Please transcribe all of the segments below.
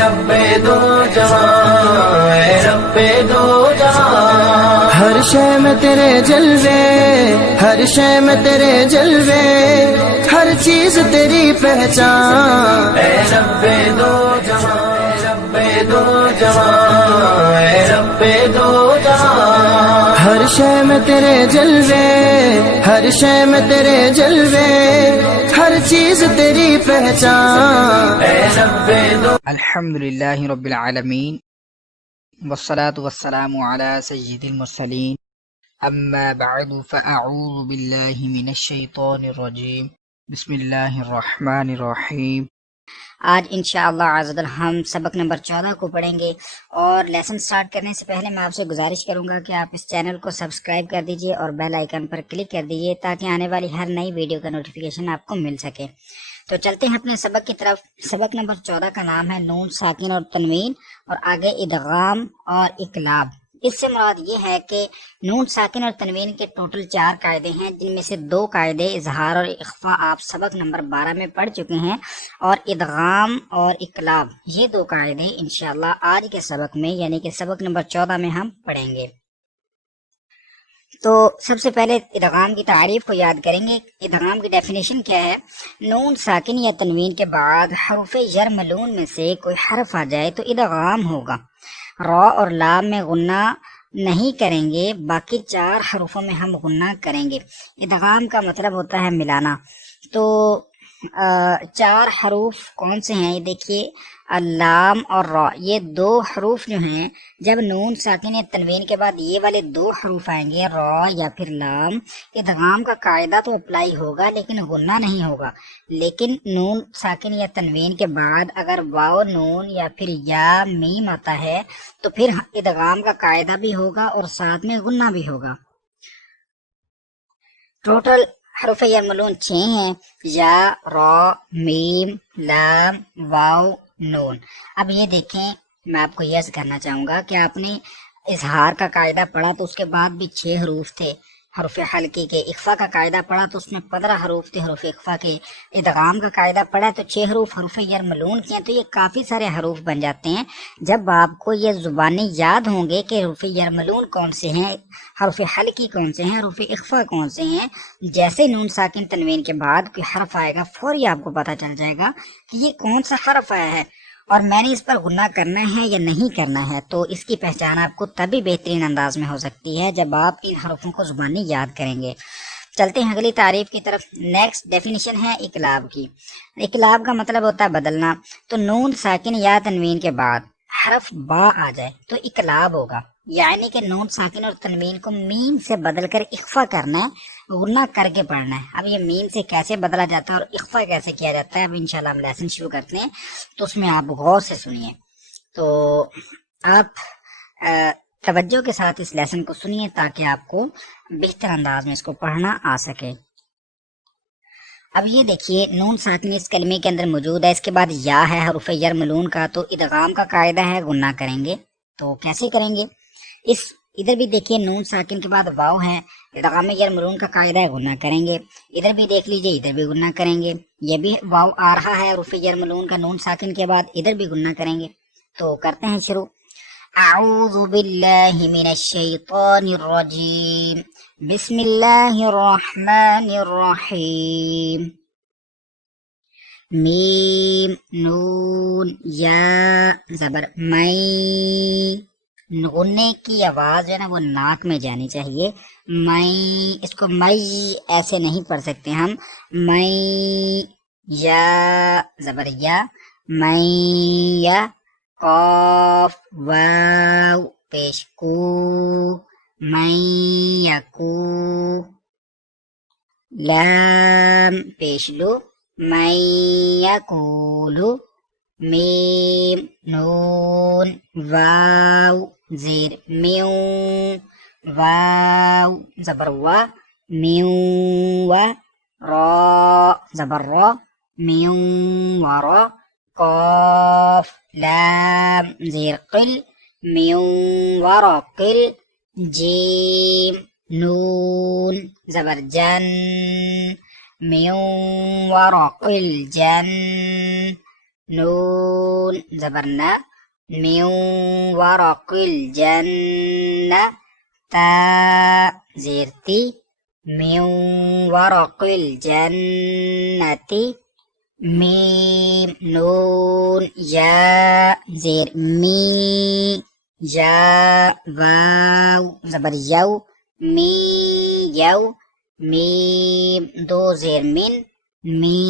رب دو جہاں، اے رب دو جہاں، ہر شے میں تیرے جلوے، ہر شے میں تیرے جلوے، ہر چیز تیری پہچان، اے رب دو جہاں، اے رب دو جہاں، اے رب دو جہاں، ہر شے میں تیرے جلوے، ہر شے میں تیرے جلوے، ہر چیز تیری پہچان، اے رب دو۔ الحمدللہ رب العالمین والصلاة والسلام علی سید المرسلین، اما بعد فاعوذ باللہ من الشیطان الرجیم، بسم اللہ الرحمن الرحیم۔ آج انشاءاللہ عزوجل ہم سبق نمبر 14 کو پڑھیں گے، اور لیسن سٹارٹ کرنے سے پہلے میں آپ سے گزارش کروں گا کہ آپ اس چینل کو سبسکرائب کر دیجئے اور بیل آئیکن پر کلک کر دیجئے تاکہ آنے والی ہر نئی ویڈیو کا نوٹیفیکیشن آپ کو مل سکے۔ تو چلتے ہیں اپنے سبق کی طرف۔ سبق نمبر 14 کا نام ہے نون ساکن اور تنوین، اور آگے ادغام اور اقلاب۔ اس سے مراد یہ ہے کہ نون ساکن اور تنوین کے ٹوٹل 4 قاعدے ہیں، جن میں سے 2 قاعدے اظہار اور اخفاء آپ سبق نمبر 12 میں پڑھ چکے ہیں، اور ادغام اور اقلاب یہ 2 قاعدے انشاءاللہ آج کے سبق میں یعنی کہ سبق نمبر 14 میں ہم پڑھیں گے۔ تو سب سے پہلے ادغام کی تعریف کو یاد کریں گے۔ ادغام کی ڈیفینیشن کیا ہے؟ نون ساکن یا تنوین کے بعد حروف یرملون میں سے کوئی حرف آ جائے تو ادغام ہوگا۔ را اور لام میں غنہ نہیں کریں گے، باقی 4 حروفوں میں ہم غنہ کریں گے۔ ادغام کا مطلب ہوتا ہے ملانا۔ تو 4 حروف کون سے ہیں؟ یہ دیکھیے، اللام اور را، یہ 2 حروف جو ہیں، جب نون ساکن یا تنوین کے بعد یہ والے 2 حروف آئیں گے، را یا پھر لام، ادغام کا قاعدہ تو اپلائی ہوگا لیکن غنہ نہیں ہوگا۔ لیکن نون ساکن یا تنوین کے بعد اگر واو نون یا پھر یا میم آتا ہے تو پھر ادغام کا قاعدہ بھی ہوگا اور ساتھ میں غنہ بھی ہوگا۔ ٹوٹل حروف یرملون 6 ہیں، یا، را، میم، لام، واو، نون۔ اب یہ دیکھیں، میں آپ کو یہ کرنا چاہوں گا کہ آپ نے اظہار کا قاعدہ پڑھا تو اس کے بعد بھی 6 حروف تھے حروف حلقی کے، اخفا کا قاعدہ پڑھا تو اس میں 15 حروف تھے حروف اخفا کے، ادغام کا قاعدہ پڑھا تو 6 حروف حروف یرملون کے ہیں، تو یہ کافی سارے حروف بن جاتے ہیں۔ جب آپ کو یہ زبانیں یاد ہوں گے کہ حروف یرملون کون سے ہیں، حروف حلقی کون سے ہیں، حروف اخفا کون سے ہیں، جیسے نون ساکن تنوین کے بعد کوئی حرف آئے گا فوری آپ کو پتہ چل جائے گا کہ یہ کون سا حرف آیا ہے اور میں نے اس پر غنہ کرنا ہے یا نہیں کرنا ہے۔ تو اس کی پہچان آپ کو تبھی بہترین انداز میں ہو سکتی ہے جب آپ ان حروفوں کو زبانی یاد کریں گے۔ چلتے ہیں اگلی تعریف کی طرف۔ نیکسٹ ڈیفینیشن ہے اقلاب کی۔ اقلاب کا مطلب ہوتا ہے بدلنا۔ تو نون ساکن یا تنوین کے بعد حرف با آ جائے تو اقلاب ہوگا، یعنی کہ نون ساکن اور تنوین کو میم سے بدل کر اخفا کرنا ہے، غنہ کر کے پڑھنا ہے۔ اب یہ میم سے کیسے بدلا جاتا ہے اور اخفا کیسے کیا جاتا ہے، اب انشاءاللہ ہم لیسن شروع کرتے ہیں، تو اس میں آپ غور سے سنیے۔ تو آپ توجہ کے ساتھ اس لیسن کو سنیے تاکہ آپ کو بہتر انداز میں اس کو پڑھنا آ سکے۔ اب یہ دیکھیے، نون ساکن اس کلمے کے اندر موجود ہے، اس کے بعد یا ہے حروف یرملون کا، تو ادغام کا قاعدہ ہے غنہ کریں گے۔ تو کیسے کریں گے؟ ادھر بھی دیکھیے، نون ساکن کے بعد واو ہے، ادغام یرملون کا قاعدہ ہے غنہ کریں گے۔ ادھر بھی دیکھ لیجئے، ادھر بھی غنہ کریں گے۔ یہ بھی واو آ رہا ہے حروف یرملون کا نون ساکن کے بعد، ادھر بھی غنہ کریں گے۔ تو کرتے ہیں شروع۔ اعوذ باللہ من الشیطان الرجیم، بسم اللہ الرحمن الرحیم۔ میم، نون، یا، زبر میں، غنے کی آواز جو ہے نا وہ ناک میں جانی چاہیے۔ میں، اس کو میں ایسے نہیں پڑھ سکتے ہم۔ میں، یا، زبر یا، میں، یا، قاف، واو، پیش کو، میں، یا کو، لام، پیش لو، میں، یا کولو، میم، نون، واو، زیر میو، واو، زبر وا، میو، وا، را، زبر را، میو، ورا، قاف، لام، زیر قل، میو، ورا قل، جیم، نون، زبر جن، میو، ورا قل جن، نون زبر نا من ورق الجنة تا زیر تی من ورق الجنة میم نون یا زیر می یا واو زبر یو می یو میم دو زیر من می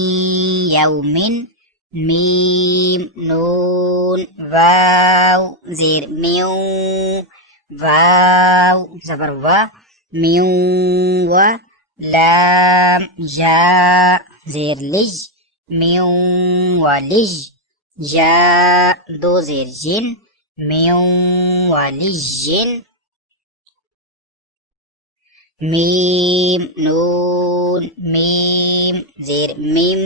یو من میم نون واو زیر میو واو زبر و میو و لام یا زیر لج میو و لج یا دو زیر جن میو و لجن میم نون میم زیر میم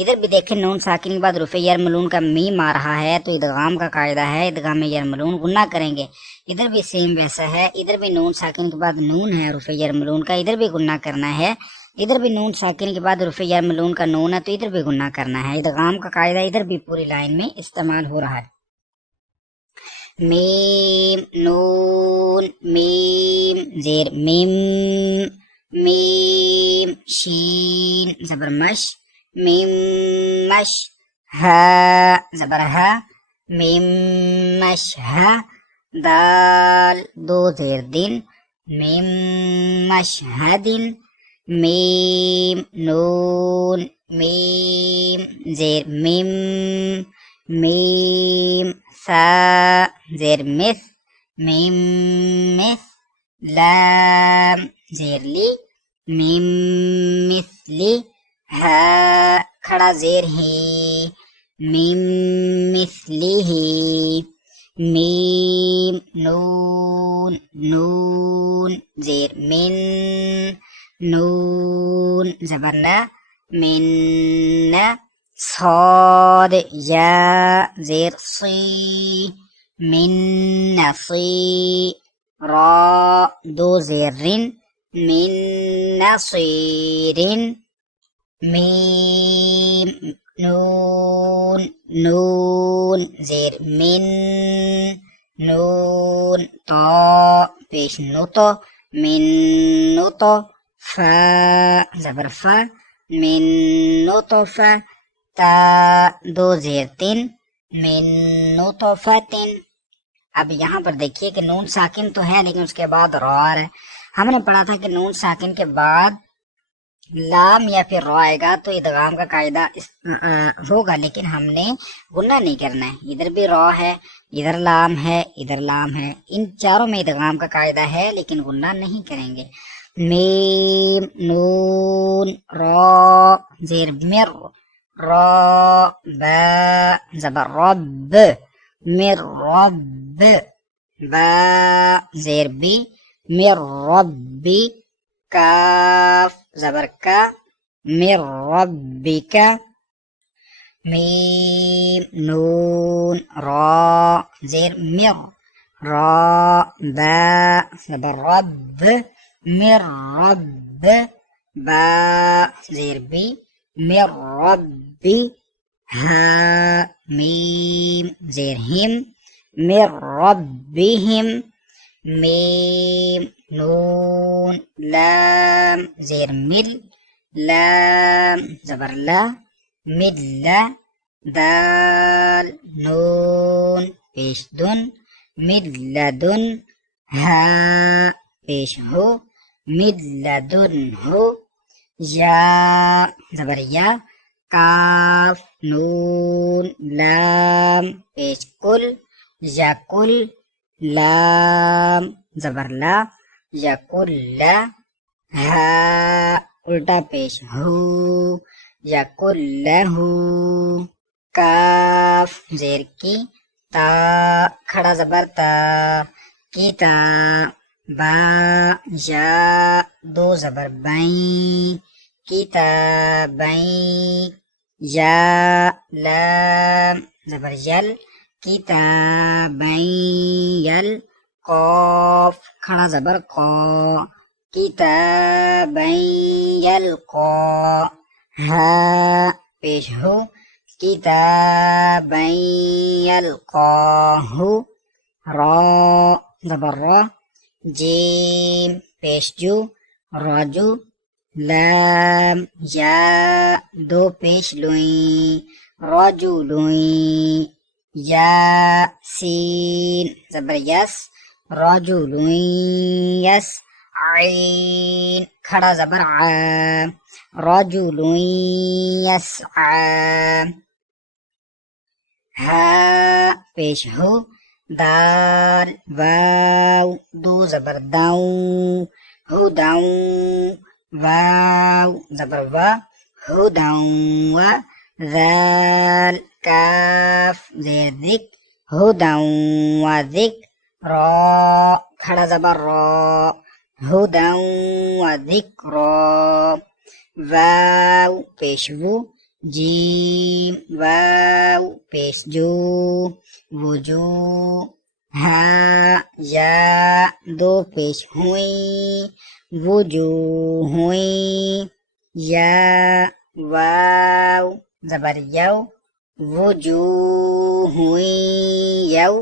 ادھر بھی دیکھیں نون ساکن کے بعد رفع یرملون کا میم آ رہا ہے تو ادغام کا قاعدہ ہے ادغام یرملون غنہ کریں گے. ادھر بھی سیم ویسا ہے, ادھر بھی نون ساکن کے بعد نون ہے رفع یرملون کا, ادھر بھی غنہ کرنا ہے. ادھر بھی نون ساکن کے بعد رفع یرملون کا نون ہے تو ادھر بھی غنہ کرنا ہے. ادغام کا قاعدہ ادھر بھی پوری لائن میں استعمال ہو رہا ہے. میم نون میم زیر میم میم شین زبر مش میم مش ہا زبر ہا میم مش ہا دال دو زیر دن میم مش ہا دن میم نون میم زیر میم میم ثا زیر مث میم مث لام زیر لی میم مثلی ہا کھڑا زیر ہی میم مثلی ہی میم نون نون زیر من نون زبر نا من صاد یا زیر صی من نصی را دو زیر رن من نصیرن میم نون نون زیر من نون تا پیش نوتو من نوتو فا زبر فا من نطفہ تا دو زیر تین من نطفۃ. اب یہاں پر دیکھیے کہ نون ساکن تو ہے لیکن اس کے بعد را ہے. ہم نے پڑھا تھا کہ نون ساکن کے بعد لام یا پھر را آئے گا تو ادغام کا قاعدہ ہوگا, لیکن ہم نے غنہ نہیں کرنا ہے. ادھر بھی را ہے, ادھر لام ہے, ادھر لام ہے, ان چاروں میں ادغام کا قاعدہ ہے لیکن غنہ نہیں کریں گے. میم نون را زیر مر را با زبر رب مر رب با زیر بی مر ربی کاف زبر کا مر ربک میم نون را زیر مر را با زبر رب مر رب با زیر بی مر ربی ہا میم زیر ہم مر ربہم میم نون لام زیر مل لام زبر لا مل دال نون پیش دن ملدن ہا پیش ہو ملدن ہو یا زبر یا کاف نون لام پیش کل یا کل لام زبر لا یا کل لا ہا الٹا پیش ہو یا کل لہو کاف زیر کی تا کھڑا زبر تا کی تا با یا دو زبر بائیں کتابین یا لام زبر یل کتابین یل قاف کھڑا زبر قا کتابین یلقا ہا پیش ہو كتابا يلقاه را زبر را جيم پیش جو راجو لام یا دو پیش لوئیں راجو لوئیں یا سین زبر یس راجو لوئیں یس عین کھڑا زبر ع راجو لوئیں یس ع ہا پیش ہو دال واو دو زبر داؤں ہداؤں واو زبر وا ہداؤں و ذال کاف زیر ذک ہداؤں و ذک را کھڑا زبر را ہداؤں و ذکر واو پیش وو جیم واو پیش جو وجو ہا یا دو پیش ہوئیں وجو ہوئیں یا واو زبر یو وجو ہوئیں یو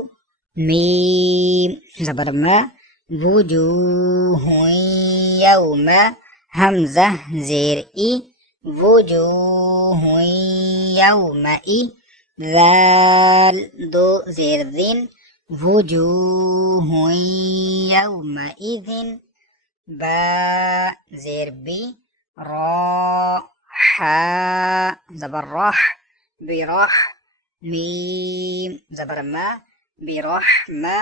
میم زبر ما وجو ہوئیں یوم حمزہ زیر ای وجو ہوئیں یوم ای ذال دو زیر ذن وجوه يومئذ با زیر بی را حا زبر رح برح میم زبر ما برحمة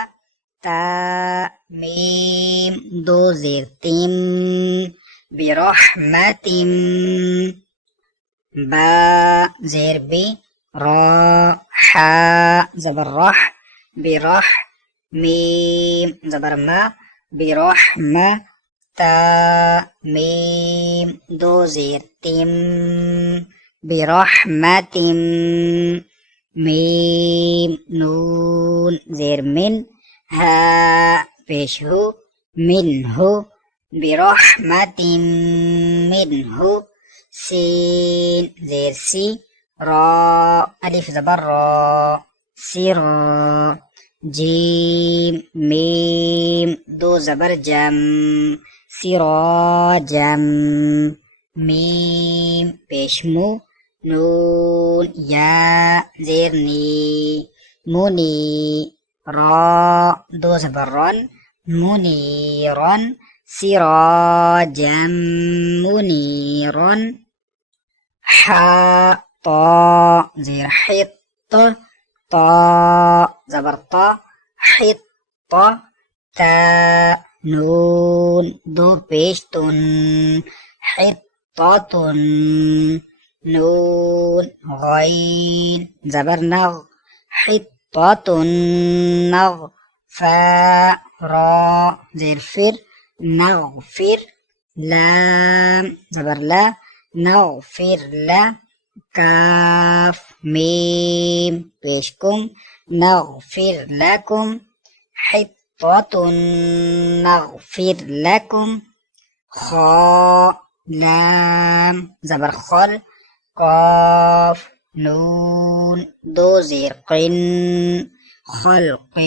تا میم دو زیر تم برحمة با زیر بی را حا زبر رح برح میم زبر ما برحمة تا میم دو زیر تم برحمة میم نون زیر من ها پیش ہو منه برحمة منه سین زیر سی را الف زبر را سر جیم میم دو زبر جم سراجم میم پیشمو نون یا زیرنی منی را دو زبر رن منیرن سراجم منیرن حا طا زیر حط طا زبر طا حط تا نون دو پیش تن حطتن نون غین زبر نغ حطتن نغ فا را زیر فر نغفر لام زبر لا نغفر لا کاف میم پیشکم نغفر لکم حطة نغفر لکم خا لام زبر خل قاف نون دو زیر قن خلق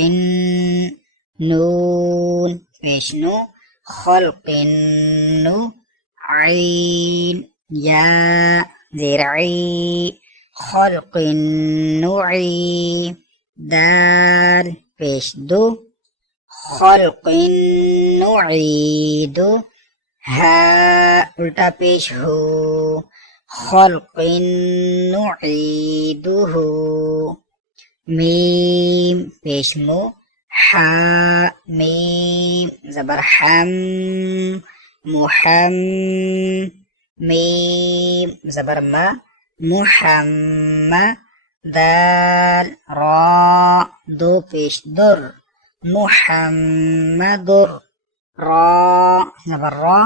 نون پیشنو خلق نو عین یا زرعی خلق نوعی دال پیش دو خلق نعید ها الٹا پیش ہو خلق نعیدہ میم پیش مو حا میم زبر حم محم میم زبر ما محمد دال را دو پیش در محمد را زبر را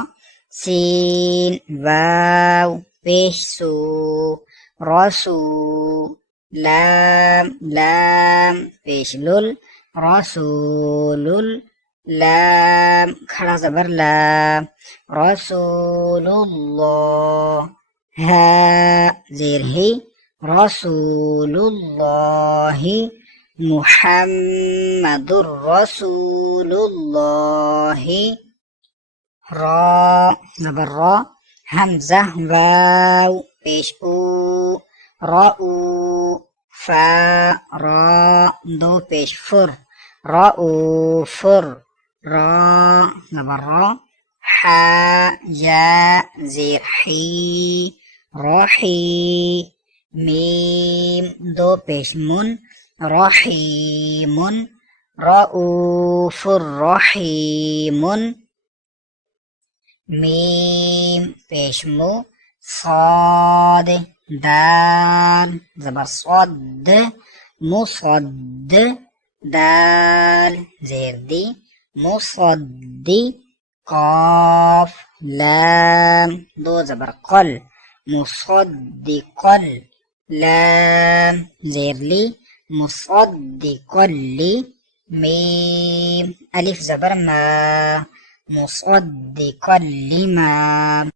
سین واو پیش سو رسو لام پیش لل رسول لام کھڑا زبر لا رسول اللہ ہا زیر ہی رسول اللہ محمد رسول اللہ را زبر را حمزہ واو پیش او راؤ فا را دو پیش فر رؤوفر را زبر را حا یا زیر حی راحی میم دو پیش من رحیم رؤوف رحیم میم پیش مو صاد دال زبر صد مصد دال زیر دی مصدی قاف لام دو زبر قل مصدقل لام زیر لی مصدقل لی میم الف زبر ما مصدقل لما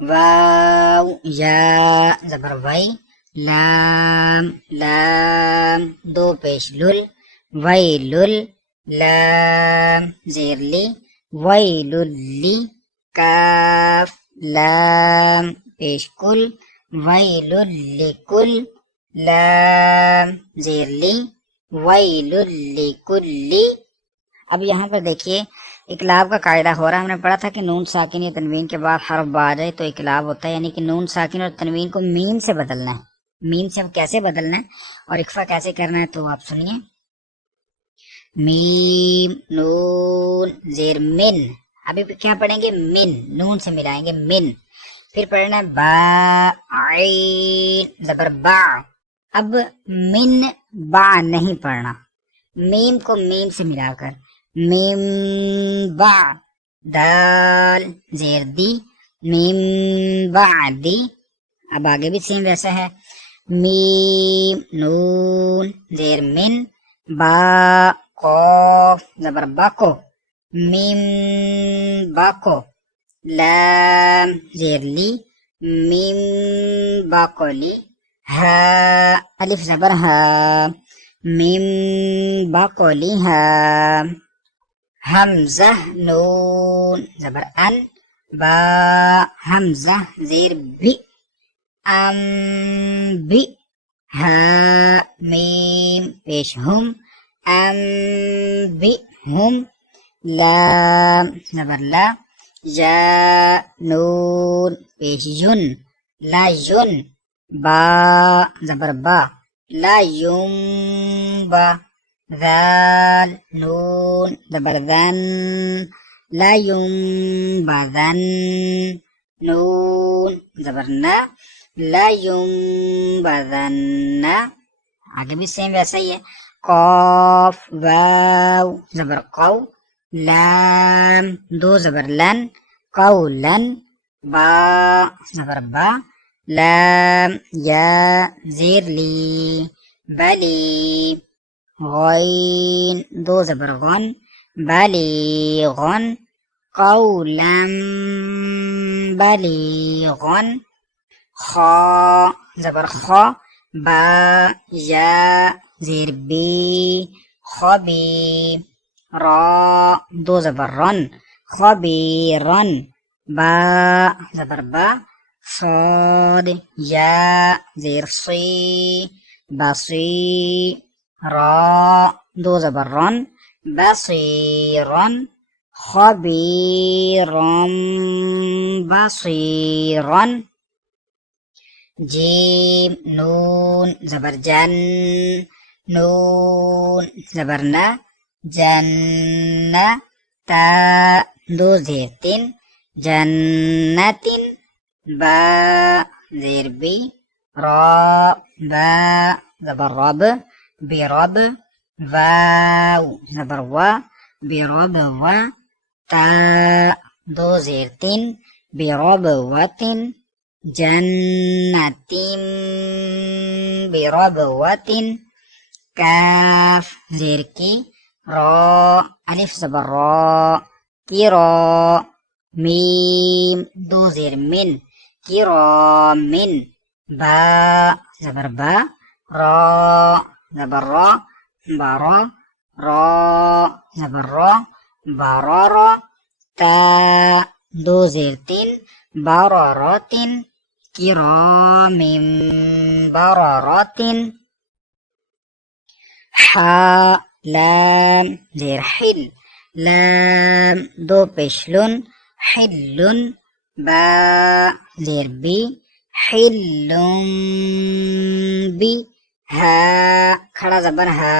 واو یا زبر وی لام لام دو پیش لل ویلل لام زیر لی ویلل لی کاف لام پیش کل ویلل لکل لام زیر لی ویلل لکل. اب یہاں پر دیکھیے اقلاب کا قاعدہ ہو رہا ہے. ہم نے پڑھا تھا کہ نون ساکن یا تنوین کے بعد حرف با آ جائے تو اقلاب ہوتا ہے، یعنی کہ نون ساکن اور تنوین کو میم سے بدلنا ہے. میم سے کیسے بدلنا ہے اور اخفا کیسے کرنا ہے تو آپ سنیے. میم نون زیر من، ابھی کیا پڑھیں گے؟ من، نون سے ملائیں گے من. پھر پڑھنا ہے با عین زبر با. اب من با نہیں پڑھنا، میم کو میم سے ملا کر میم با دال زیر دی میم بعدی. اب آگے بھی سیم ویسا ہے. میم نون زیر من با قاف زبر باکو میم باکو لام زیر لی میم باکو لی ہا الف زبر ہا میم باکو لی ہا حمزہ نون زبر ان با حمزہ زیر بھی ام بھی ہا میم پیش ہم ام بھی ہم لام زبر لا یا نون پیش ین لا ین با زبر با لا یم با ذال نون زبر ذن لا ينبذن نون زبر نا لا ينبذن. آگے بھی سیم ویسا ہی ہے. قاف واو زبر قو لام دو زبر لن قولن با زبر با لام یا زیر لی بلی غین دو زبر غن بلیغن قولا بلیغن خا زبر خا با یا زیر بی خبی را دو زبر رن خبیرن با زبر با صاد یا زیر صی بصی را دو زبر رن بصیرن خبیرن بصیرن. جیم نون زبر جن نون زبر نا جن تا دو زیر تین جنتن با زیر بی را با زبر رب برب واو زبر وا برب وا تا دو زیر تین برب وتن جنتن برب وتن. کاف زیر کی را الف زبر را کی را میم دو زیر من کی را من با زبر با، را زبر را، بارا، را زبر را، بارا را، تا دو زیر تین، بارارات، کرام بررات. حا لام زیر حل، لام دو پیشلون، حلون. با زیر بی، حلون بی. ها کھڑا زبر ہا،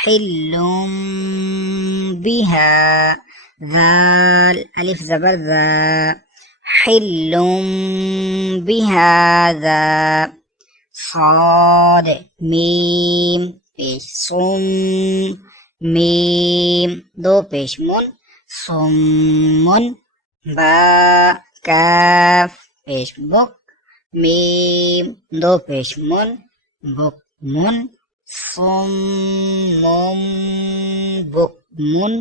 حلون بها. ذال الف زبر ذا، حل بهذا. صاد میم پیش صم، میم دو پیش من، صمن. با کاف پیش بک، میم دو پیش من، بک من. صم بک من.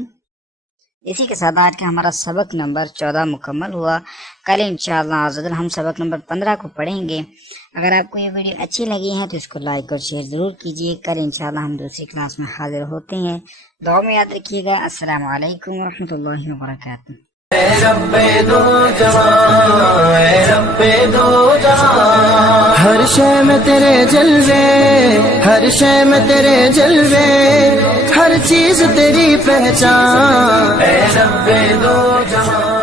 اسی کے ساتھ آج کا ہمارا سبق نمبر 14 مکمل ہوا. کل انشاءاللہ عزوجل ہم سبق نمبر 15 کو پڑھیں گے. اگر آپ کو یہ ویڈیو اچھی لگی ہے تو اس کو لائک اور شیئر ضرور کیجیے. کل انشاءاللہ ہم دوسری کلاس میں حاضر ہوتے ہیں. دعا میں یاد رکھیے گا. السلام علیکم ورحمۃ اللہ وبرکاتہ. اے رب دو جہاں، اے رب دو جہاں، ہر شے میں تیرے جلوے، ہر شے میں تیرے جلوے، ہر چیز تیری پہچان. اے رب دو جہاں.